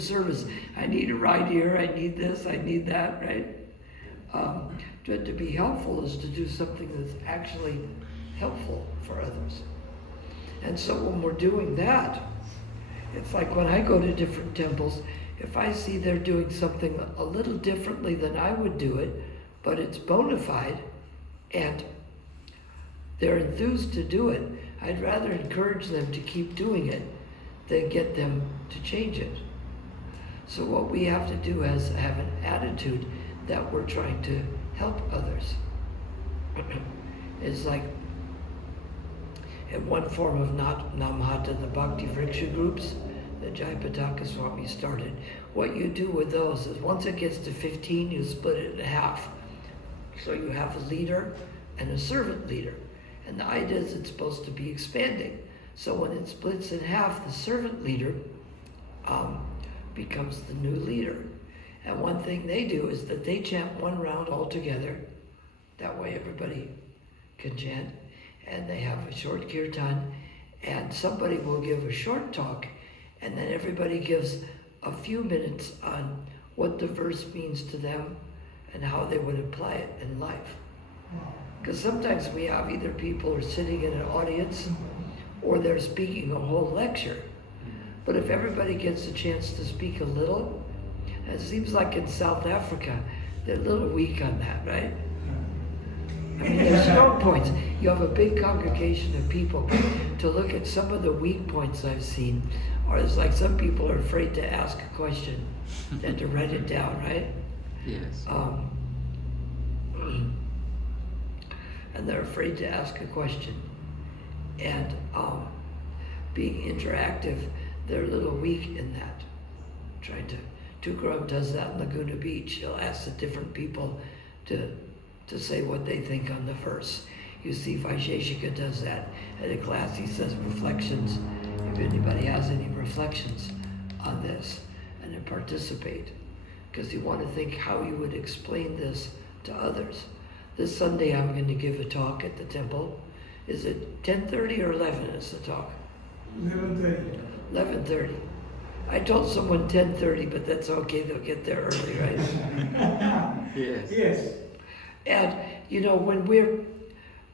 service. I need a ride here, I need this, I need that, right? To be helpful is to do something that's actually helpful for others. And so when we're doing that, it's like when I go to different temples, if I see they're doing something a little differently than I would do it, but it's bona fide, and they're enthused to do it, I'd rather encourage them to keep doing it than get them to change it. So what we have to do is have an attitude that we're trying to help others. It's like in one form of Namahatta, the Bhakti Vriksha groups that Jayapataka Swami started. What you do with those is once it gets to 15, you split it in half. So you have a leader and a servant leader. And the idea is it's supposed to be expanding. So when it splits in half, the servant leader becomes the new leader. And one thing they do is that they chant one round all together. That way everybody can chant. And they have a short kirtan, and somebody will give a short talk, and then everybody gives a few minutes on what the verse means to them and how they would apply it in life. Because sometimes we have either people are sitting in an audience or they're speaking a whole lecture. But if everybody gets a chance to speak a little, it seems like in South Africa, they're a little weak on that, right? I mean, there's strong points. You have a big congregation of people. To look at some of the weak points I've seen, or it's like some people are afraid to ask a question than to write it down, right? Yes. And they're afraid to ask a question. And being interactive, they're a little weak in that. Tukram does that in Laguna Beach. He'll ask the different people to say what they think on the verse. You see Vaisheshika does that. At a class he says reflections. If anybody has any reflections on this, and then participate. Because you want to think how you would explain this to others. This Sunday I'm going to give a talk at the temple. Is it 10:30 or 11 is the talk? 11:30. 11:30. I told someone 10:30, but that's okay, they'll get there early, right? Yes. Yes. And, you know, when we're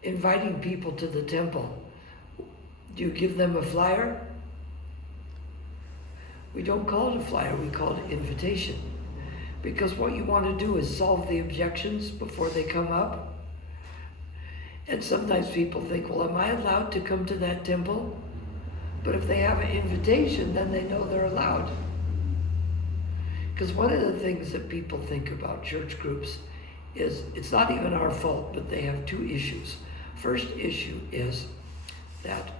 inviting people to the temple, do you give them a flyer? We don't call it a flyer, we call it invitation. Because what you want to do is solve the objections before they come up. And sometimes people think, well, am I allowed to come to that temple? But if they have an invitation, then they know they're allowed. Because one of the things that people think about church groups is, it's not even our fault, but they have two issues. First issue is that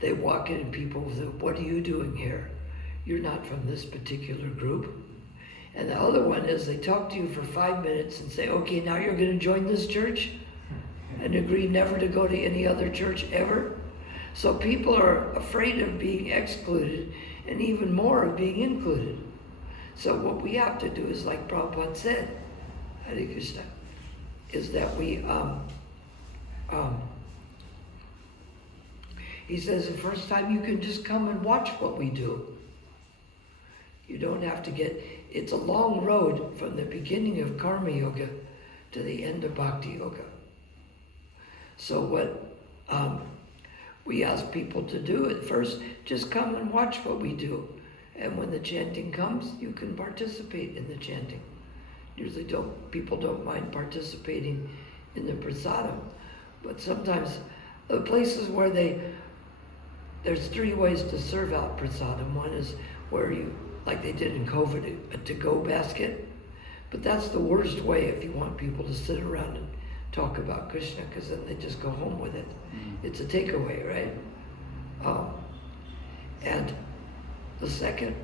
they walk in and people say, what are you doing here? You're not from this particular group. And the other one is they talk to you for 5 minutes and say, okay, now you're going to join this church and agree never to go to any other church ever. So people are afraid of being excluded and even more of being included. So what we have to do is, like Prabhupada said, Hare Krishna, is that we, he says the first time you can just come and watch what we do. You don't have to it's a long road from the beginning of Karma Yoga to the end of Bhakti Yoga. So what we ask people to do at first, just come and watch what we do. And when the chanting comes, you can participate in the chanting. Usually people don't mind participating in the prasadam. But sometimes the places where there's 3 ways to serve out prasadam. One is where you, like they did in COVID, a to-go basket. But that's the worst way if you want people to sit around and talk about Krishna, because then they just go home with it. It's a takeaway, right? And the second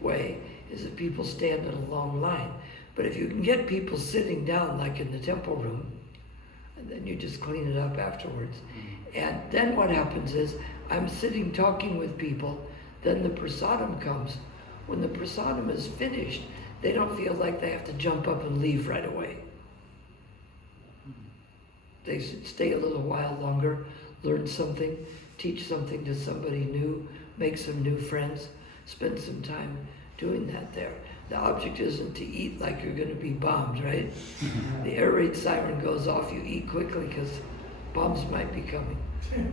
way is that people stand in a long line. But if you can get people sitting down, like in the temple room, and then you just clean it up afterwards. And then what happens is, I'm sitting talking with people, then the prasadam comes. When the prasadam is finished, they don't feel like they have to jump up and leave right away. They should stay a little while longer, learn something, teach something to somebody new, make some new friends. spend some time doing that there. The object isn't to eat like you're going to be bombed, right? The air raid siren goes off, you eat quickly because bombs might be coming,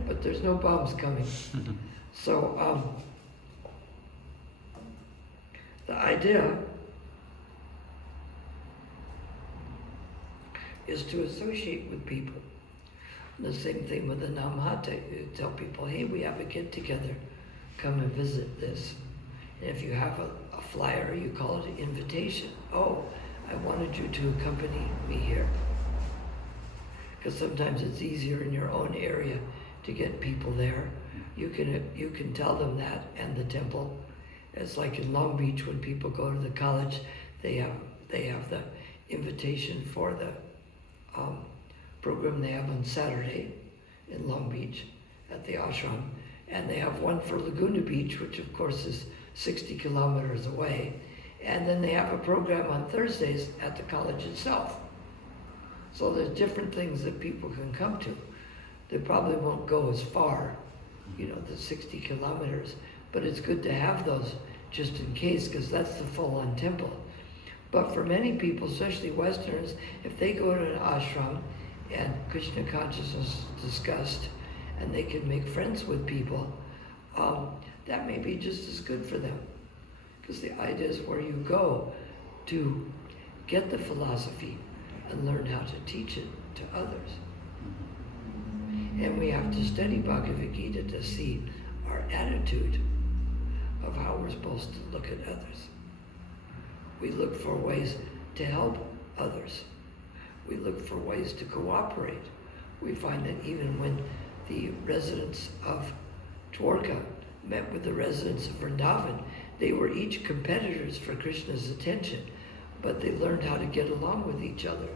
but there's no bombs coming. So the idea is to associate with people. The same thing with the Namahatta. You tell people, hey, we have a get together, come and visit this. And if you have a flyer, you call it an invitation. Oh, I wanted you to accompany me here. Because sometimes it's easier in your own area to get people there. You can tell them that, and the temple. It's like in Long Beach when people go to the college, they have the invitation for the program they have on Saturday in Long Beach at the ashram, and they have one for Laguna Beach, which of course is 60 kilometers away, and then they have a program on Thursdays at the college itself. So there's different things that people can come to. They probably won't go as far, the 60 kilometers, but it's good to have those just in case, because that's the full-on temple. But for many people, especially Westerners, if they go to an ashram and Krishna consciousness is discussed and they can make friends with people, that may be just as good for them. Because the idea is where you go to get the philosophy and learn how to teach it to others. And we have to study Bhagavad Gita to see our attitude of how we're supposed to look at others. We look for ways to help others. We look for ways to cooperate. We find that even when the residents of Dwarka met with the residents of Vrindavan, they were each competitors for Krishna's attention, but they learned how to get along with each other.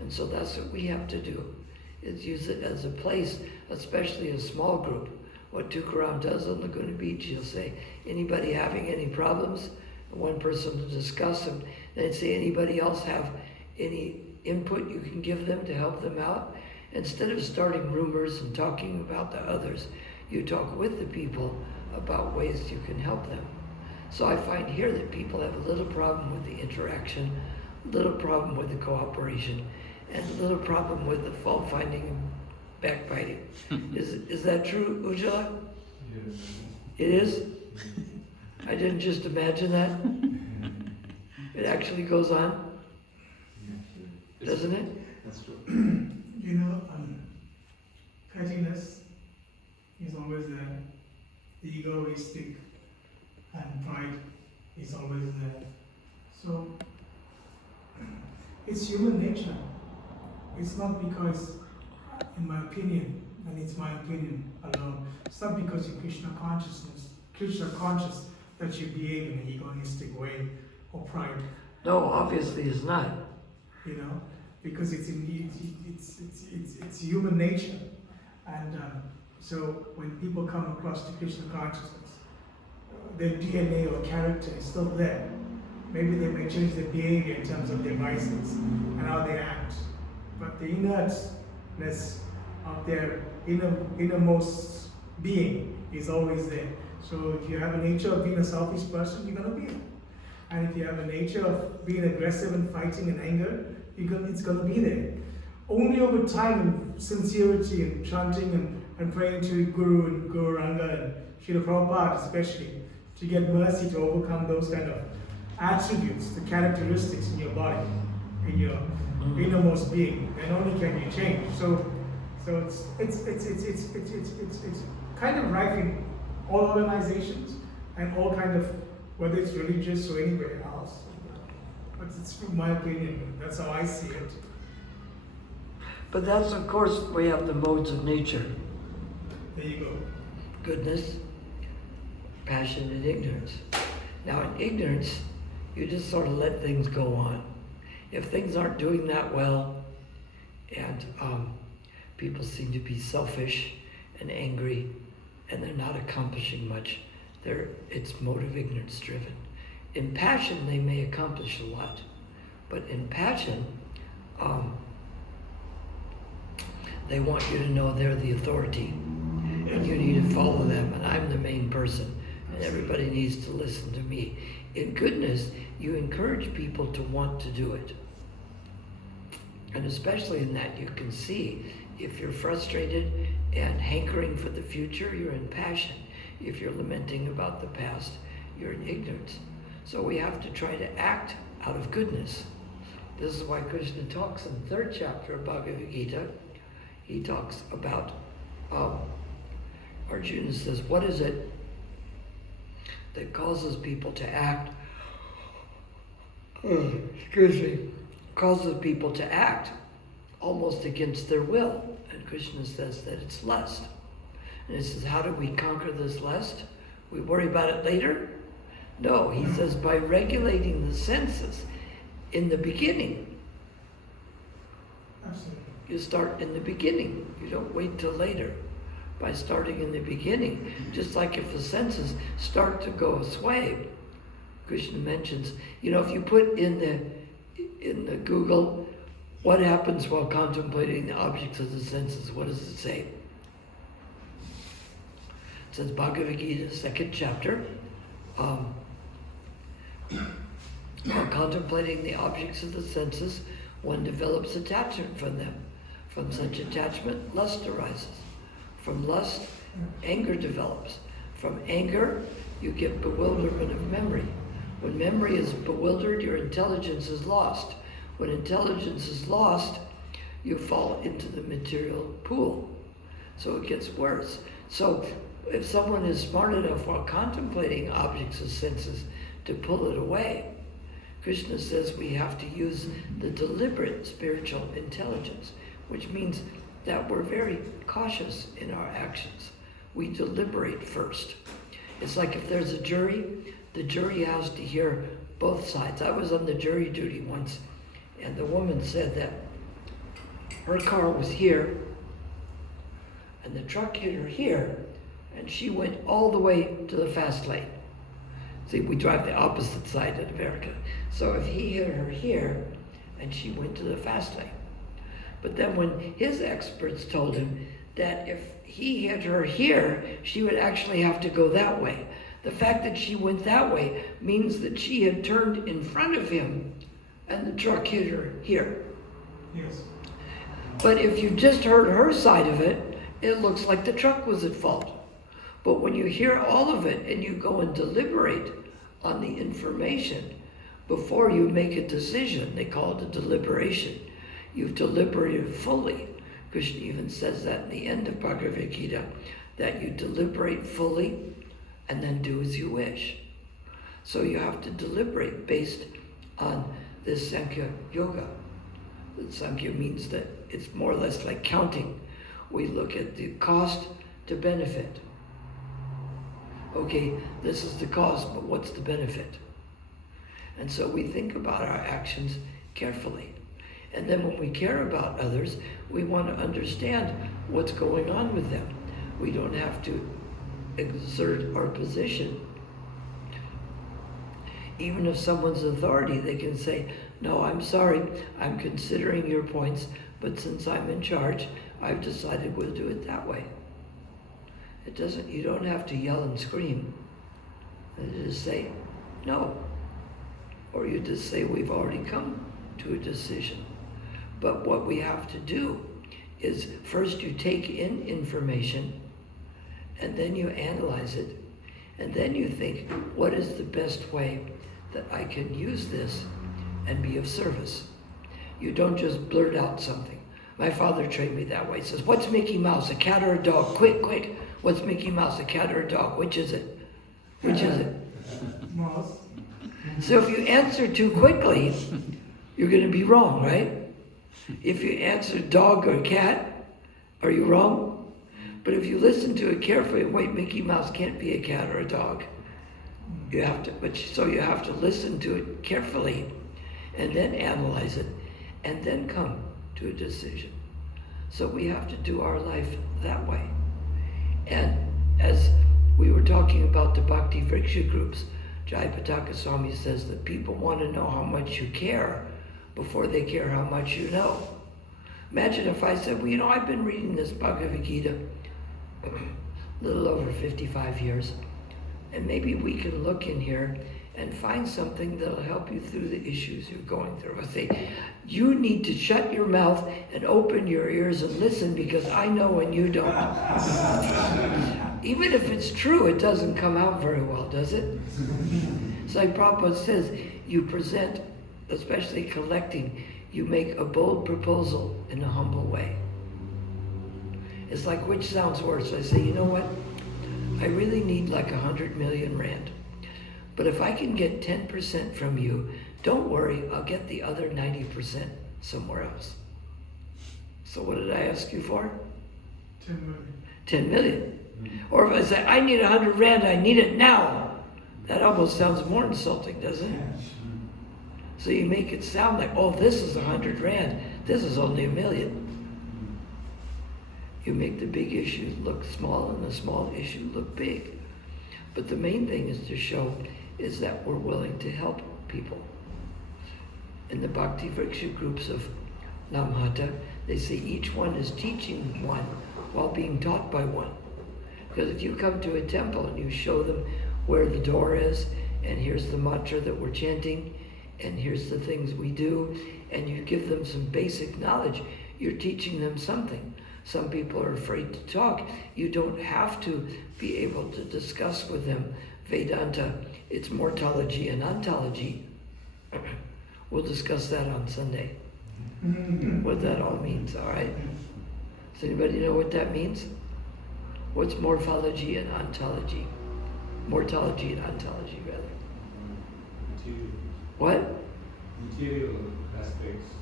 And so that's what we have to do, is use it as a place, especially a small group. What Tukaram does on Laguna Beach, he'll say, anybody having any problems? One person to discuss them. Then say, anybody else have any input you can give them to help them out? Instead of starting rumors and talking about the others, you talk with the people about ways you can help them. So I find here that people have a little problem with the interaction, a little problem with the cooperation, and a little problem with the fault finding and backbiting. Is that true, Ujjala? Yes. It is? I didn't just imagine that. It actually goes on, doesn't it? That's true. Pettiness is always there. The egoistic and pride is always there. So it's human nature. It's not because, in my opinion, and it's my opinion alone, it's not because you're Krishna conscious that you behave in an egoistic way or pride. No, obviously it's not. Because it's human nature. And so when people come across to Krishna consciousness, their DNA or character is still there. Maybe they may change their behavior in terms of their vices and how they act. But the inertness of their innermost being is always there. So if you have a nature of being a selfish person, you're going to be it. And if you have a nature of being aggressive and fighting and anger, it's going to be there. Only over time and sincerity and chanting and praying to Guru and Gauranga and Srila Prabhupada especially, to get mercy to overcome those kind of attributes, the characteristics in your body, in your innermost being, and only can you change. So it's kind of rife in all organizations and all kind of, whether it's religious or anywhere else. But it's from my opinion, that's how I see it. But that's, of course, we have the modes of nature. There you go. Goodness, passion, and ignorance. Now in ignorance, you just sort of let things go on. If things aren't doing that well, and people seem to be selfish and angry, and they're not accomplishing much, it's motive ignorance driven. In passion, they may accomplish a lot, but in passion, they want you to know they're the authority, and you need to follow them, and I'm the main person, and everybody needs to listen to me. In goodness, you encourage people to want to do it. And especially in that, you can see if you're frustrated and hankering for the future, you're in passion. If you're lamenting about the past, you're in ignorance. So we have to try to act out of goodness. This is why Krishna talks in the 3rd chapter of Bhagavad Gita. He talks about, Arjuna says, what is it that causes people to act, causes people to act almost against their will? And Krishna says that it's lust. And he says, how do we conquer this lust? We worry about it later? No, he says by regulating the senses in the beginning. Absolutely. You start in the beginning. You don't wait till later. By starting in the beginning, just like if the senses start to go astray, Krishna mentions, if you put in the Google, what happens while contemplating the objects of the senses, what does it say? It says Bhagavad Gita, 2nd chapter, while contemplating the objects of the senses, one develops attachment from them. From such attachment, lust arises. From lust, anger develops. From anger, you get bewilderment of memory. When memory is bewildered, your intelligence is lost. When intelligence is lost, you fall into the material pool. So it gets worse. So if someone is smart enough while contemplating objects of senses to pull it away, Krishna says we have to use the deliberate spiritual intelligence, which means that we're very cautious in our actions. We deliberate first. It's like if there's a jury, the jury has to hear both sides. I was on the jury duty once, and the woman said that her car was here, and the truck hit her here, and she went all the way to the fast lane. See, we drive the opposite side in America. So if he hit her here, and she went to the fast lane. But then when his experts told him that if he hit her here, she would actually have to go that way. The fact that she went that way means that she had turned in front of him and the truck hit her here. Yes. But if you just heard her side of it, it looks like the truck was at fault. But when you hear all of it and you go and deliberate on the information before you make a decision, they call it a deliberation. You've deliberated fully. Krishna even says that in the end of Bhagavad Gita, that you deliberate fully and then do as you wish. So you have to deliberate based on this Sankhya Yoga. Sankhya means that it's more or less like counting. We look at the cost to benefit. Okay, this is the cost, but what's the benefit? And so we think about our actions carefully. And then when we care about others, we want to understand what's going on with them. We don't have to exert our position. Even if someone's authority, they can say, no, I'm sorry, I'm considering your points, but since I'm in charge, I've decided we'll do it that way. You don't have to yell and scream. You just say, no. Or you just say, we've already come to a decision. But what we have to do is first you take in information, and then you analyze it, and then you think, what is the best way that I can use this and be of service? You don't just blurt out something. My father trained me that way. He says, what's Mickey Mouse, a cat or a dog? Quick, quick. What's Mickey Mouse, a cat or a dog? Which is it? Which is it? Mouse. So if you answer too quickly, you're going to be wrong, right? If you answer dog or cat, are you wrong? But if you listen to it carefully, wait, Mickey Mouse can't be a cat or a dog. You have to listen to it carefully and then analyze it and then come to a decision. So we have to do our life that way. And as we were talking about the Bhakti Vriksha groups, Jayapataka Swami says that people want to know how much you care before they care how much you know. Imagine if I said, well, I've been reading this Bhagavad Gita a little over 55 years. And maybe we can look in here and find something that'll help you through the issues you're going through. I say, you need to shut your mouth and open your ears and listen, because I know and you don't. Even if it's true, it doesn't come out very well, does it? It's like Prabhupada says, you present, especially collecting, you make a bold proposal in a humble way. It's like, which sounds worse? I say, you know what? I really need like 100 million rand. But if I can get 10% from you, don't worry, I'll get the other 90% somewhere else. So what did I ask you for? 10 million. 10 million. Or if I say, I need 100 rand, I need it now. That almost sounds more insulting, doesn't it? So you make it sound like, oh, this is 100 rand. This is only 1 million. You make the big issues look small and the small issue look big. But the main thing is to show is that we're willing to help people. In the Bhakti Vriksha groups of Namahatta, they say each one is teaching one while being taught by one. Because if you come to a temple and you show them where the door is, and here's the mantra that we're chanting, and here's the things we do, and you give them some basic knowledge, you're teaching them something. Some people are afraid to talk. You don't have to be able to discuss with them Vedanta, its mortology and ontology. We'll discuss that on Sunday. What that all means, all right? Does anybody know what that means? What's morphology and ontology? Mortology and ontology, rather. Material. What? Material aspects.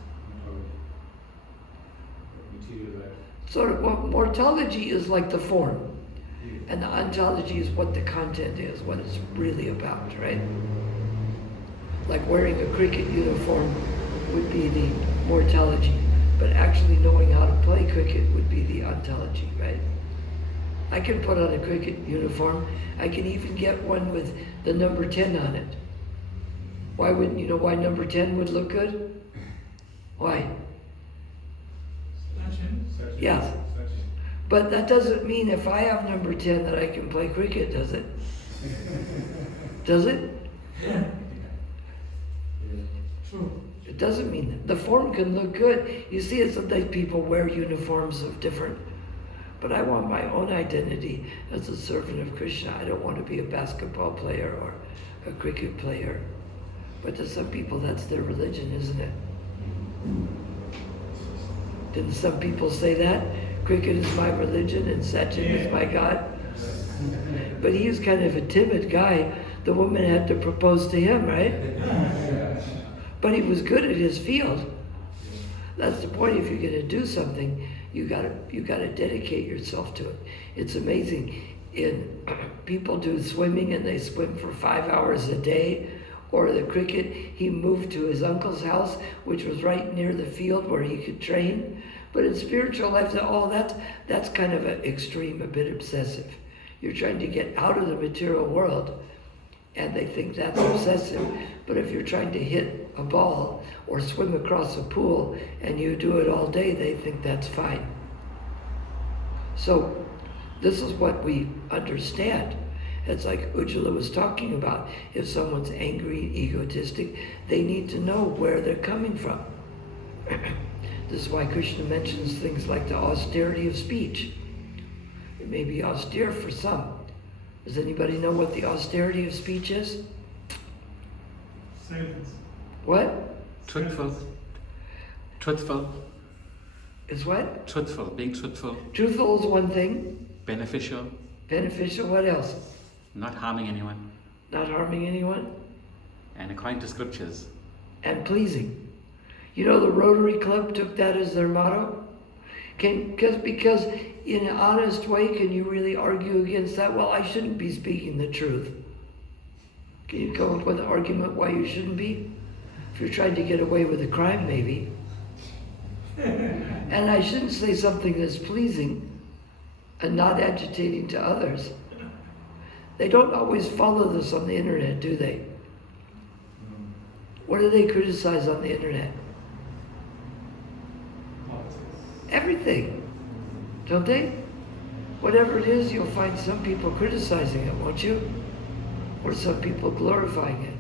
Material life. Sort of, well, mortology is like the form. And the ontology is what the content is, what it's really about, right? Like wearing a cricket uniform would be the mortology, but actually knowing how to play cricket would be the ontology, right? I can put on a cricket uniform. I can even get one with the number 10 on it. Why wouldn't you know why number 10 would look good? Why? Yes. But that doesn't mean if I have number 10 that I can play cricket, does it? Does it? True. It doesn't mean that. The form can look good. You see it sometimes people wear uniforms of different, but I want my own identity as a servant of Krishna. I don't want to be a basketball player or a cricket player. But to some people that's their religion, isn't it? Didn't some people say that? Cricket is my religion and Sachin is my God. But he was kind of a timid guy. The woman had to propose to him, right? But he was good at his field. That's the point. If you're going to do something, you gotta dedicate yourself to it. It's amazing. People do swimming and they swim for 5 hours a day. Or the cricket, he moved to his uncle's house, which was right near the field where he could train. But in spiritual life, that's kind of an extreme, a bit obsessive. You're trying to get out of the material world, and they think that's obsessive. But if you're trying to hit a ball or swim across a pool and you do it all day, they think that's fine. So this is what we understand. It's like Ujjwala was talking about. If someone's angry, egotistic, they need to know where they're coming from. This is why Krishna mentions things like the austerity of speech. It may be austere for some. Does anybody know what the austerity of speech is? Silence. What? Truthful. Truthful. Is what? Truthful. Being truthful. Truthful is one thing. Beneficial. Beneficial, what else? Not harming anyone. Not harming anyone. And according to scriptures. And pleasing. You know the Rotary Club took that as their motto? Because in an honest way, can you really argue against that? Well, I shouldn't be speaking the truth. Can you come up with an argument why you shouldn't be? If you're trying to get away with a crime, maybe. And I shouldn't say something that's pleasing and not agitating to others. They don't always follow this on the internet, do they? What do they criticize on the internet? Everything, don't they? Whatever it is, you'll find some people criticizing it, won't you? or some people glorifying it.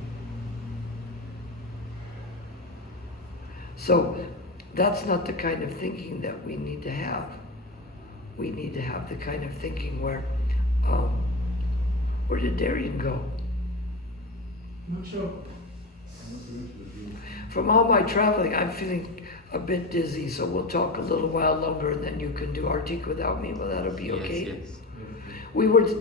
So that's not the kind of thinking that we need to have. We need to have the kind of thinking where did Darian go? Not sure. From all my traveling, I'm feeling a bit dizzy, so we'll talk a little while longer and then you can do Artik without me. Well, that'll be okay. Yes.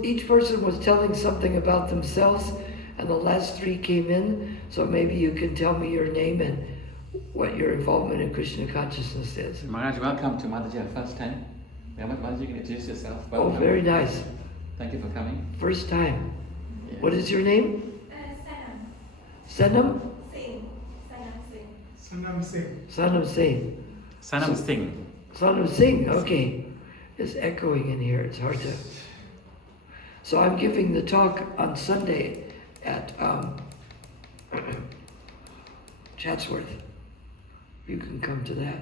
Each person was telling something about themselves, and the last three came in, so maybe you can tell me your name and what your involvement in Krishna consciousness is. Maharaj, welcome to Mataji, first time. Maharaj, you can introduce yourself. Oh, Welcome. very nice. Thank you for coming. First time. Yes. What is your name? Sanam. Sanam? Singh. Sanam Singh. Sanam Singh. Sanam Singh. Sanam Singh. Sanam Singh, okay. It's echoing in here, it's hard to... So I'm giving the talk on Sunday at Chatsworth. You can come to that.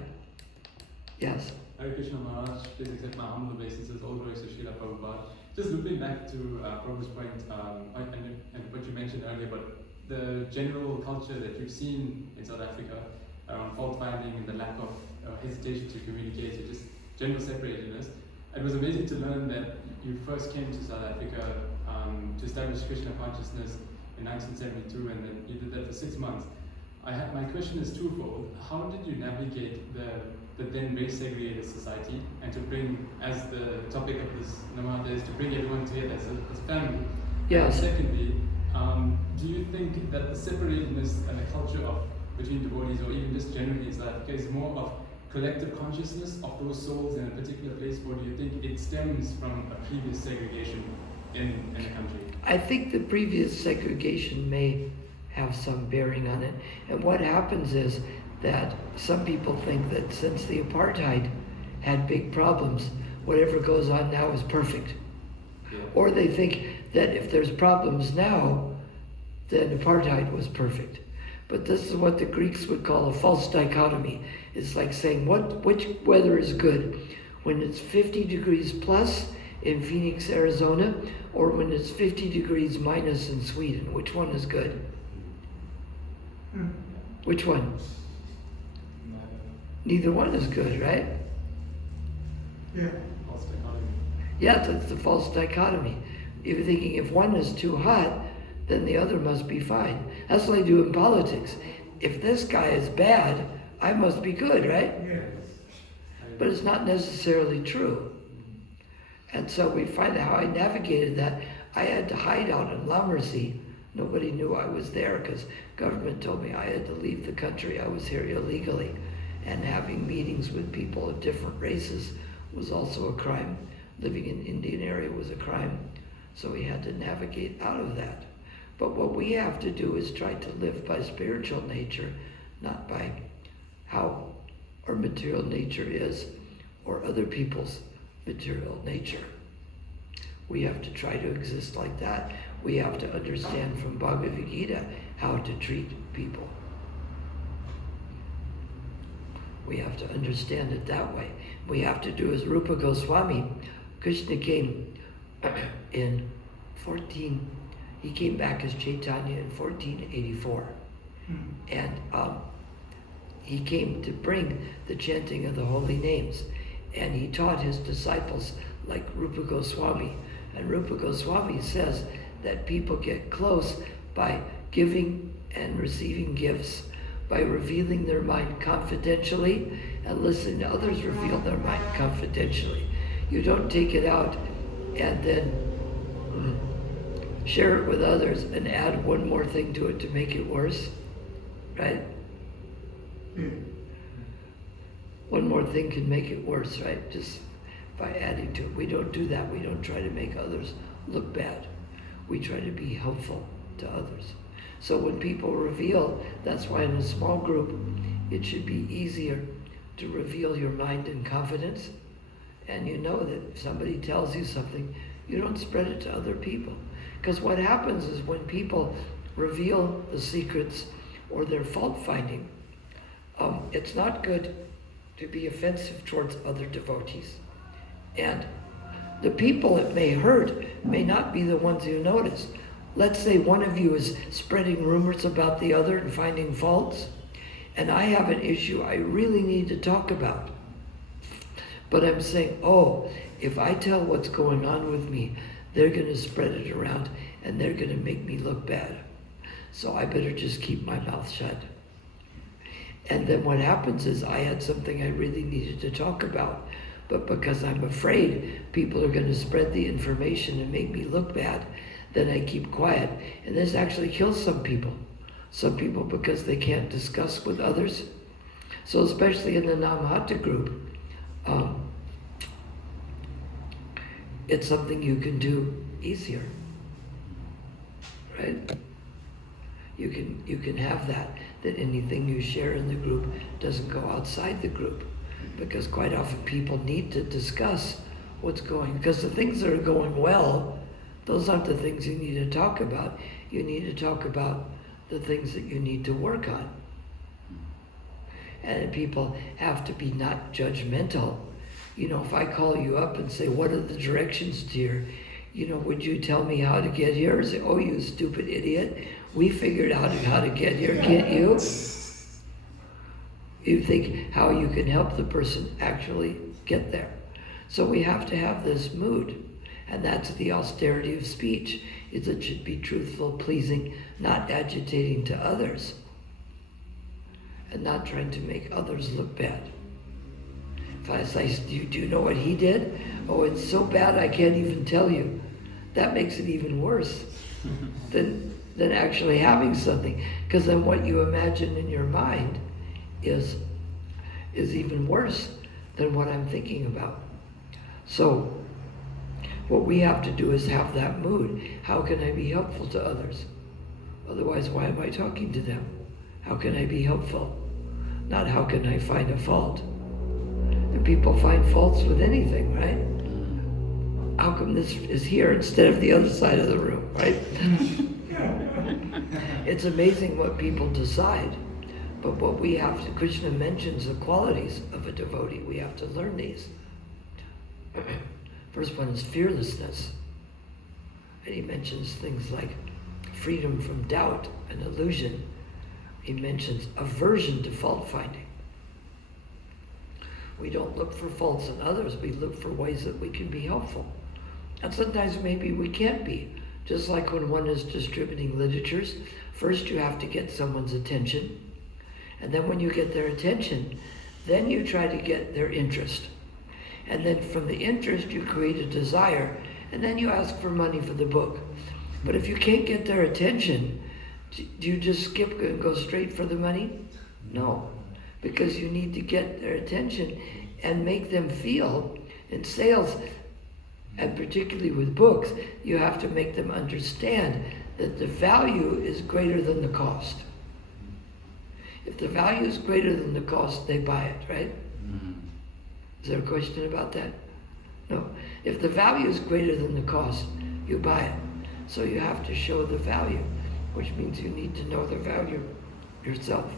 Yes. Hare Krishna Maharaj, please accept my humble obeisances, all glories to Srila Prabhupada. Just looping back to Prabhupada's point, and what you mentioned earlier, but the general culture that you've seen in South Africa around fault finding and the lack of hesitation to communicate, or just general separatedness. It was amazing to learn that you first came to South Africa to establish Krishna consciousness in 1972, and then you did that for 6 months. My question is twofold. How did you navigate the then very segregated society, and to bring, as the topic of this Namahatta is, to bring everyone together as family? Yes. And secondly, do you think that the separatedness and the culture between devotees, or even just generally in South Africa, is more of collective consciousness of those souls in a particular place, or do you think it stems from a previous segregation in the country? I think the previous segregation may have some bearing on it. And what happens is that some people think that since the apartheid had big problems, whatever goes on now is perfect. Yeah. Or they think that if there's problems now, then apartheid was perfect. But this is what the Greeks would call a false dichotomy. It's like saying, which weather is good? When it's 50 degrees plus in Phoenix, Arizona, or when it's 50 degrees minus in Sweden? Which one is good? Which one? Neither one is good, right? Yeah. False dichotomy. Yeah, that's the false dichotomy. You're thinking if one is too hot, then the other must be fine. That's what I do in politics. If this guy is bad, I must be good, right? Yes. But it's not necessarily true. And so we find out how I navigated that. I had to hide out in La Mercy. Nobody knew I was there because government told me I had to leave the country. I was here illegally. And having meetings with people of different races was also a crime. Living in Indian area was a crime. So we had to navigate out of that. But what we have to do is try to live by spiritual nature, not by how our material nature is or other people's material nature. We have to try to exist like that. We have to understand from Bhagavad Gita how to treat people. We have to understand it that way. We have to do as Rupa Goswami. Krishna came he came back as Chaitanya in 1484. And he came to bring the chanting of the holy names. And he taught his disciples like Rupa Goswami. And Rupa Goswami says that people get close by giving and receiving gifts, by revealing their mind confidentially and listening to others reveal their mind confidentially. You don't take it out and then share it with others and add one more thing to it to make it worse, right? One more thing can make it worse, right? Just by adding to it. We don't do that. We don't try to make others look bad. We try to be helpful to others. So when people reveal, that's why in a small group, it should be easier to reveal your mind in confidence. And you know that if somebody tells you something, you don't spread it to other people. Because what happens is when people reveal the secrets or their fault finding, it's not good to be offensive towards other devotees. And the people it may hurt may not be the ones you notice. let's say one of you is spreading rumors about the other and finding faults, and I have an issue I really need to talk about. But I'm saying, oh, if I tell what's going on with me, they're going to spread it around and they're going to make me look bad. So I better just keep my mouth shut. And then what happens is I had something I really needed to talk about, but because I'm afraid people are going to spread the information and make me look bad, then I keep quiet. And this actually kills some people. Some people because they can't discuss with others. So especially in the Namahatta group, it's something you can do easier, right? You can have that anything you share in the group doesn't go outside the group, because quite often people need to discuss what's going, because the things that are going well, those aren't the things you need to talk about. You need to talk about the things that you need to work on. And people have to be not judgmental. You know, if I call you up and say, what are the directions to here? You know, would you tell me how to get here? Or say, oh, you stupid idiot. We figured out how to get here, can't you? You think how you can help the person actually get there. So we have to have this mood. And that's the austerity of speech, is it should be truthful, pleasing, not agitating to others, and not trying to make others look bad. If I say, do you know what he did? Oh, it's so bad I can't even tell you. That makes it even worse than actually having something. Because then what you imagine in your mind is even worse than what I'm thinking about. So what we have to do is have that mood. How can I be helpful to others? Otherwise, why am I talking to them? How can I be helpful? Not how can I find a fault? And people find faults with anything, right? How come this is here instead of the other side of the room, right? It's amazing what people decide. But what we have to, Krishna mentions the qualities of a devotee. We have to learn these. First one is fearlessness. And he mentions things like freedom from doubt and illusion. He mentions aversion to fault finding. We don't look for faults in others, we look for ways that we can be helpful. And sometimes maybe we can't be. Just like when one is distributing literatures, first you have to get someone's attention. And then when you get their attention, then you try to get their interest. And then from the interest, you create a desire, and then you ask for money for the book. But if you can't get their attention, do you just skip and go straight for the money? No, because you need to get their attention and make them feel. In sales, and particularly with books, you have to make them understand that the value is greater than the cost. If the value is greater than the cost, they buy it, right? Mm-hmm. Is there a question about that? No. If the value is greater than the cost, you buy it. So you have to show the value, which means you need to know the value yourself.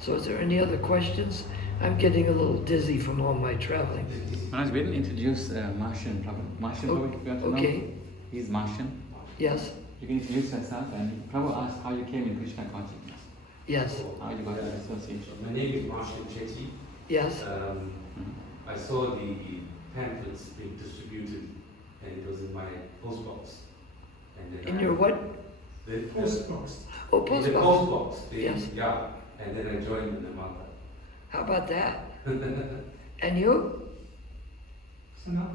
So is there any other questions? I'm getting a little dizzy from all my traveling. Maharaj, we didn't introduce Martian Prabhu. Martian Prabhu, you want to okay. know? He's Martian. Yes. You can introduce yourself, and Prabhu asked how you came in Krishna consciousness. Yes. How you got that association. My name is Martian Chetty. Yes. I saw the pamphlets being distributed, and it was in my post box. And then In your what? The Post box. Oh, post the box. post box. Yes. Yeah. And then I joined the Namahatta. How about that? And you? So now,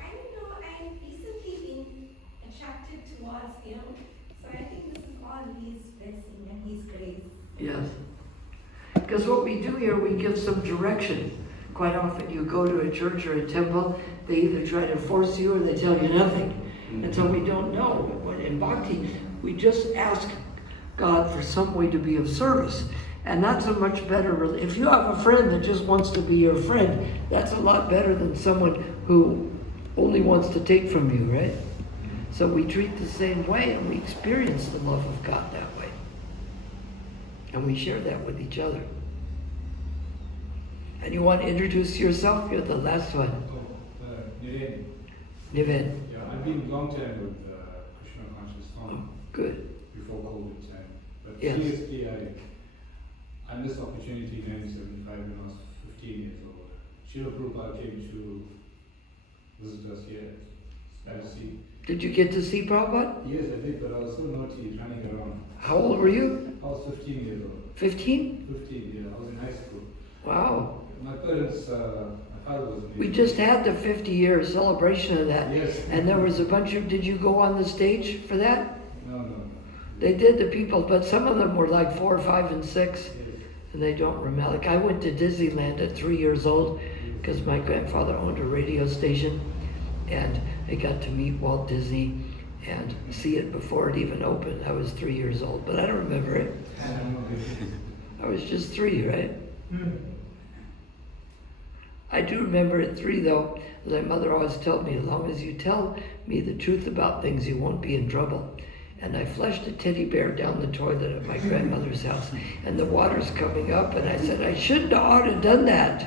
I don't know, I've recently been attracted towards him, so I think this is all his blessing and his grace. Yes. Because what we do here, we give some direction. Quite often you go to a church or a temple, they either try to force you or they tell you nothing. And so we don't know. But in Bhakti, we just ask God for some way to be of service. And that's a much better, if you have a friend that just wants to be your friend, that's a lot better than someone who only wants to take from you, right? So we treat the same way and we experience the love of God that way. And we share that with each other. And you want to introduce yourself? You're the last one. Niven. Niven. Yeah, I'm I've been long time with Krishna Conscious Swami Good. before COVID time. But Yes. seriously, I missed opportunity in 1975 when I was 15 years old. Srila Prabhupada came to visit us here. At sea. Did you get to see Prabhupada? Yes, I did, but I was so naughty running around. How old were you? I was 15 years old. 15? 15, yeah. I was in high school. Wow. My parents, my father was in We just had the 50-year celebration of that. Yes. And there was a bunch of, did you go on the stage for that? No. They did, the people, but some of them were like 4, 5, and 6, Yes. and they don't remember. Like I went to Disneyland at 3 years old because my grandfather owned a radio station, and I got to meet Walt Disney and see it before it even opened. I was 3 years old, but I don't remember it. I was just 3, right? I do remember at 3 though, my mother always told me, as long as you tell me the truth about things, you won't be in trouble. And I flushed a teddy bear down the toilet at my grandmother's house, and the water's coming up, and I said, I shouldn't have done that.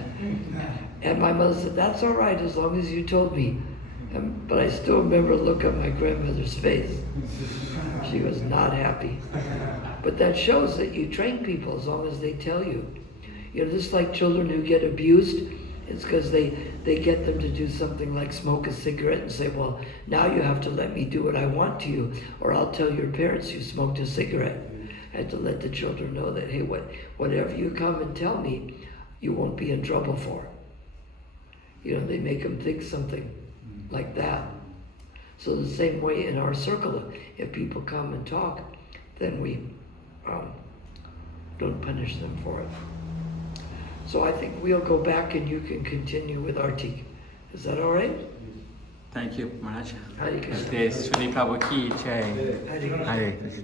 And my mother said, that's all right, as long as you told me. But I still remember the look on my grandmother's face. She was not happy. But that shows that you train people as long as they tell you. You know, just like children who get abused, it's because they get them to do something like smoke a cigarette and say, well, now you have to let me do what I want to you, or I'll tell your parents you smoked a cigarette. I had to let the children know that, hey, whatever you come and tell me, you won't be in trouble for. You know, they make them think something like that. So the same way in our circle, if people come and talk, then we don't punish them for it. So I think we'll go back and you can continue with Artik. Is that all right? Thank you, Maharaj. Hare Krishna. Shri Prabhu ki jai. Hare Krishna. Hare Krishna.